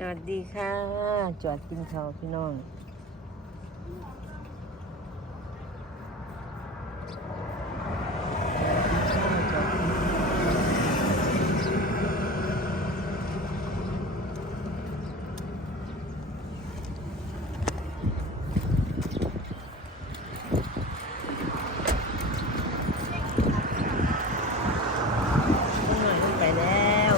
สวัสดีค่ะ จอดกินข้าวพี่น้อง หน่อยไปแล้ว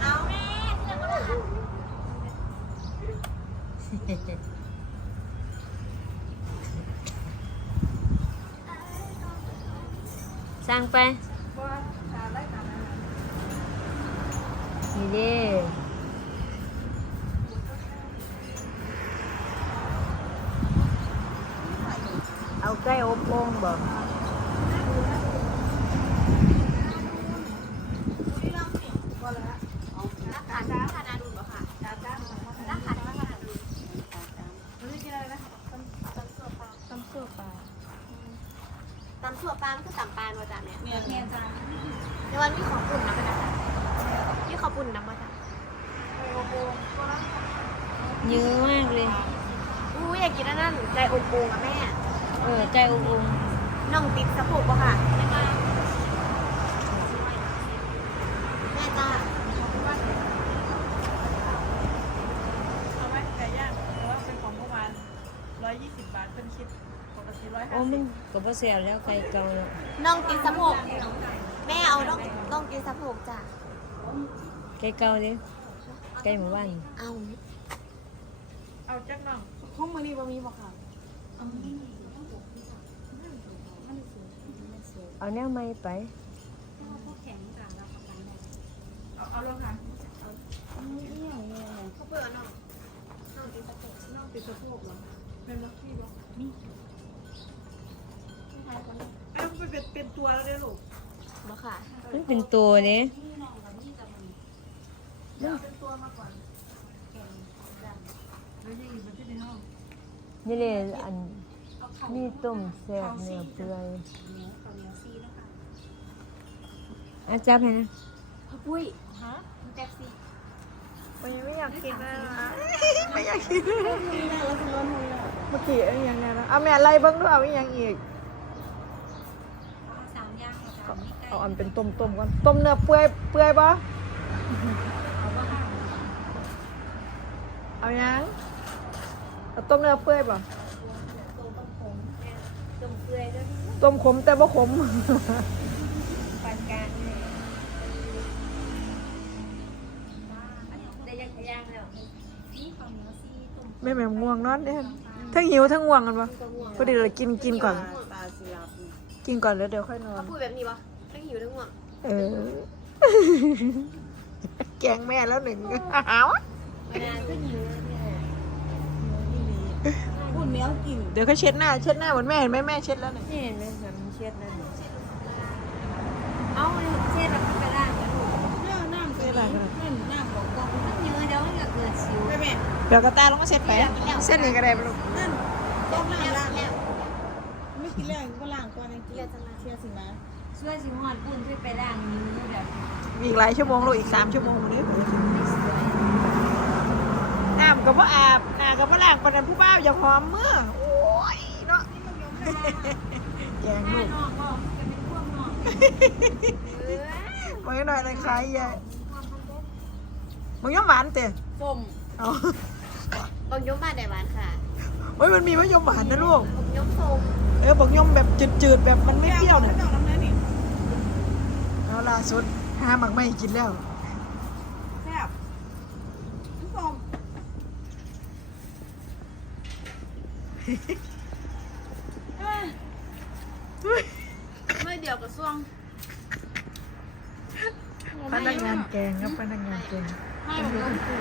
เอาแม่เสื้อก็ได้ สร้างไปนี่เด้เอาใกล้อบองบอกขาจ้าขานาดุนบ่ค่ะจ้าจ้ารักขาจ้าขานาดุนรู้กินอะไรนะตำตำสั่วปลาตำสั่วปลาตำ สั่วปลามันคือตำปลาโนจ่าเนี่ยเนี่ยเนี่ยจ้าในวันมีของปุ่นนะเป็นอะไรมีของปุ่นนะมาจ้ะเยอะมากเลยอู้อยากกินอันนั่นใจอบโอ่งอะแม่ เออ ใจอบโอ่งน้องติดสะโพกบ่ค่ะแม่จ้าแม่จ้า เอาไว้ไก่ย่างแต่ว่าเป็นของเมื่อวานร้อยยี่สิบบาทเป็นคิดปกติร้อย โอ้ ห้า มัสินบก็บ่แซ่บแล้วไก่เก่าแล้วน้องติดสะโพกแม่เอาน้องน้องติดสะโพกจ้ะไก่เก่าเด้ไก่หมู่บ้านเอาเอาจักน่องห้องมือนี้บ่มีบ่ค่ะเอาแนวไม้ไปเอาเอาลงค่ะเขาเบื่อน้องน้องติดสะโพกน่องติดสะโพกเหรอเป็นบ่มีบ่มีเอ้ามันเป็นเป็นตัวแล้วเด้อลูกบ่ค่ะ มันเป็นตัวเด้เป็นตัวมาก่อนแล้วยังอยู่มันที่ในห้องนี่เลยอันมีต้มแซ่บเนื้อเปื่อยอาจับให้นะพ่อปุ้ยฮะแท็กซี่มันยังไม่อยากกินนะไม่อยากกินเมื่อกี้เอาอย่างนี้นะเอาแม่ไล่เบิ้งด้วยเอาอีกอย่างอีก สามย่างค่ะ เอาอันเป็นต้มต้มๆก่อนต้มเนื้อเปื่อยเปื่อยปะเอายังเอาต้มเนื้อเปื่อยปะต้มเปื่อยแล้วต้มขมแต่บ่ขมปานกลางเลยได้ยังย่างแล้วแม่แม่ง่วงนอนเด้ทั้งหิวทั้งง่วงกันปะพอดีเลยกินกินก่อน กินก่อนแล้วเดี๋ยวค่อยนอเขานพูดแบบนี้ปะทั้ง หิวทั้งง่วงเออ แกงแม่แล้วหนึ่งอ้าวมานานก็หิวแล้วเนี่ยพูดเนี้ยกินเดี๋ยวเขาเช็ดหน้า เช็ดหน้าเหมือนแม่เห็นไหมแม่เช็ดแล้วเนี่ยนี่เห็นไหมคะมันเช็ดนั่นน่ะเอาเช็ดแล้วก็ไปล้างกันลูกเช็ดอะไรกันมันเยอะเดี๋ยวมันก็เกิดสิวเดี๋ยวกระตายลงมาเช็ดแผลเส้นนี้ก็ได้ปะลูกต้องล้างแล้วไม่กินแรงก็ล้างก่อนนะกินเรียนจังเลยเชื่อสินะ ช่วยสิหอดปุ่นช่วยไปล้างมือแบบมีอีกหลายชั่วโมงลูกอีกสามชั่วโมงนี้ไม่สวยน้ำก็บ่อาบหน้าก็บ่ล้างปานนั้นผู้บ่าวอย่าหอมมือโอ้ยเนาะแกงลูกนอกก็จะเป็นพวกนอกมันก็หน่อยเลยคล้ายยายมึงยมหวานเตะส้มเอาบางยมบ้านไหนหวานค่ะเฮ้ยมันมีมะยมหวานนะลูกบางยมส้ม เออบอกยมแบบจืดๆแบบมันไม่เปรี้ยวเนี่ย เจ้าน้ำเนื้อนี่ เอา ล่าสุดหาหมักไม่กินแล้ว แซ่บน้ำส้มเมื่อเดียวกับซ่วงพนักงานแกงครับพนักงานแกงให้มันลงปู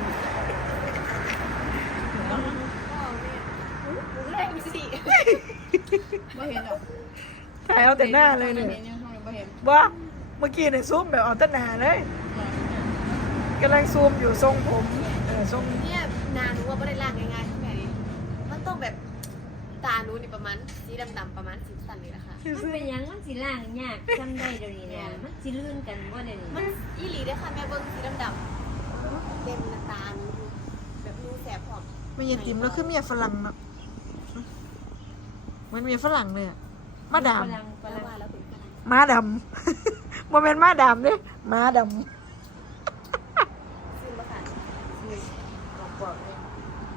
แรงสิไม่เห็นหรอกถ่ายเอาแต่หน้าเลยเนี่ยเห็นยังทำไมไม่เห็นว่า เมื่อกี้เนี่ยซูมแบบเอาแต่หน้าเลยกำลังซูมอยู่ทรงผมเออทรงเนี่ยนาหนูว่าไม่ได้ล่างง่ายๆทั้งแม่นี่มันต้องแบบตาหนูนี่ประมาณสีดำๆประมาณสีสันนี่แหละค่ะ มันเป็นหยังมันสิล่างยากจำได้เดี๋ยวนี้แหละมันสิลื่นกันว่าเดี๋ยวนี้มันอีหลีเด้อค่ะแม่เบิ้งสีดำๆเต็มหน้าตาหนูดูแบบหนูแสบพร้อมไม่ยันติมแล้วคือเมียฝรั่งเนาะเหมันเมียฝรั่งเลยอะมาดามพลังพแปลลังว่าแล้วเป็นฝรั่งม้าดำ โมเมนต์ม้าดำเด้ม้าดซึ่งบ่ค่ะ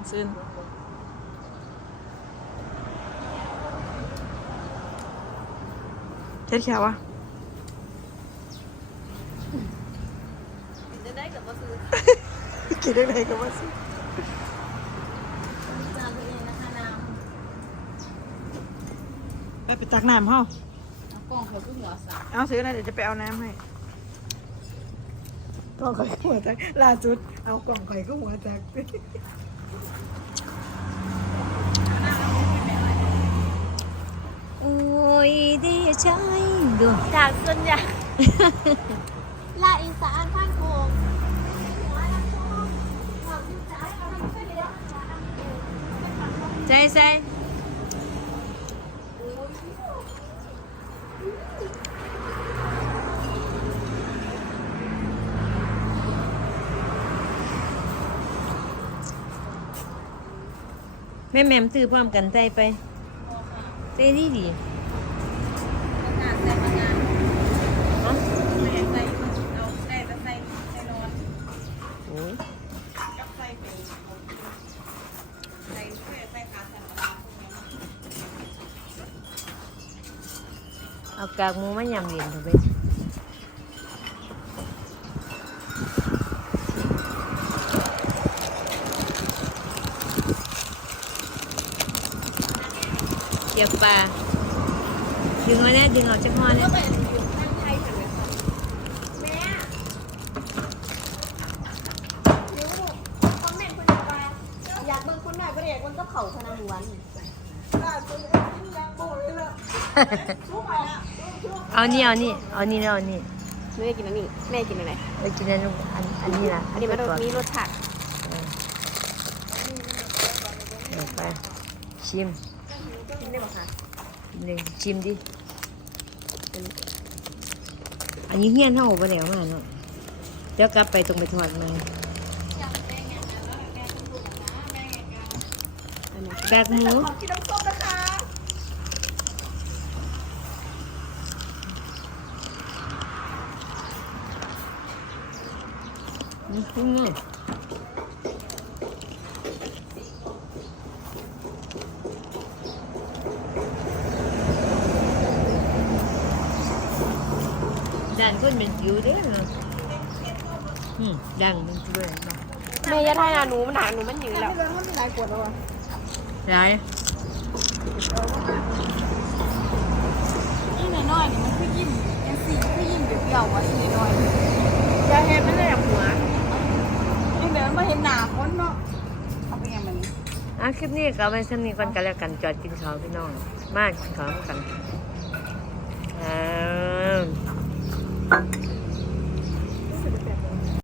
ำซึนเท็ดแค่วะจะได้กับว่าคือกินได้ไงก็ว่าสิจานตัวเองนะคะน้ไปไปตักน้ำเฮา เอากล้องเขาขึ้นหัวสับเอาซื้อนะเดี๋ยวจะไปเอาน้ำให้กล่องข่อยก็หัวจักล่าสุด เอากล่องข่อยก็หัวจักโอ้ยดีใจดูำจากส่วนใหญ่ลาอีสานข้างโคงใจใจ แม่แม่มซื้อพร้อมกันใจไปใจดีดีงานแต่งงานฮะไม่อยากใส่เราได้แต่ใส่ใส่นอนโอ้ยกับใส่เป็นใส่เสื้อใส่ขาสั้นกระดากนี้เอากากหมูมายำเหรียญเถอะไป เจียบปลาดึงเอาแน่ดึงออกจากห่อแน่ก็เป็นอยู่ข้างไทยค่ะแม่ยูคอมเมนต์คุณอยากไปอยากเบิ่งคุณหน่อยประเด็กมันก็เข่าพนังหวนเอานี่เอานี่เอานี่แล้วเอานี่แม่กินอันนี้แม่กินอะไรไปกินอันนู้นอันอันนี้นะอันนี้มันไปก่อนมีรสผักเดี๋ยวไปชิม กินได้ไหมคะหนึ่งชิมดิอันนี้เฮี้ยนเท่าปะเดี๋ยวมาเนาะเดี๋ยวกลับไปตรงไปถอดมาอันนี้กากหมูขอกินน้ำส้มนะคะนี่คุ้มเนาะ ด่านเป็นผิวเด้อเนะอืมดังเป็นผิวเลยเนาะแม่จะทายนะหนูมันหนาหนูมันยืนแล้วม่ร้อนมันมีหลายขวดแล้ววะร้ายนี่น้อยๆนี่มันคือยิ้มยังสีคือยิ้มเปรี้ยวๆว่ะสีน้อยจะเห็นมันเลยหัวนี่เดี๋ยวมันมาเห็นหนาคนเนาะเอาไปยังมันอะคลิปนี้ก็เอาไว้สักนี้ก่อนกันแล้วกันจอดกินข้าวพี่น้อง มากกินข้าวกันอ่า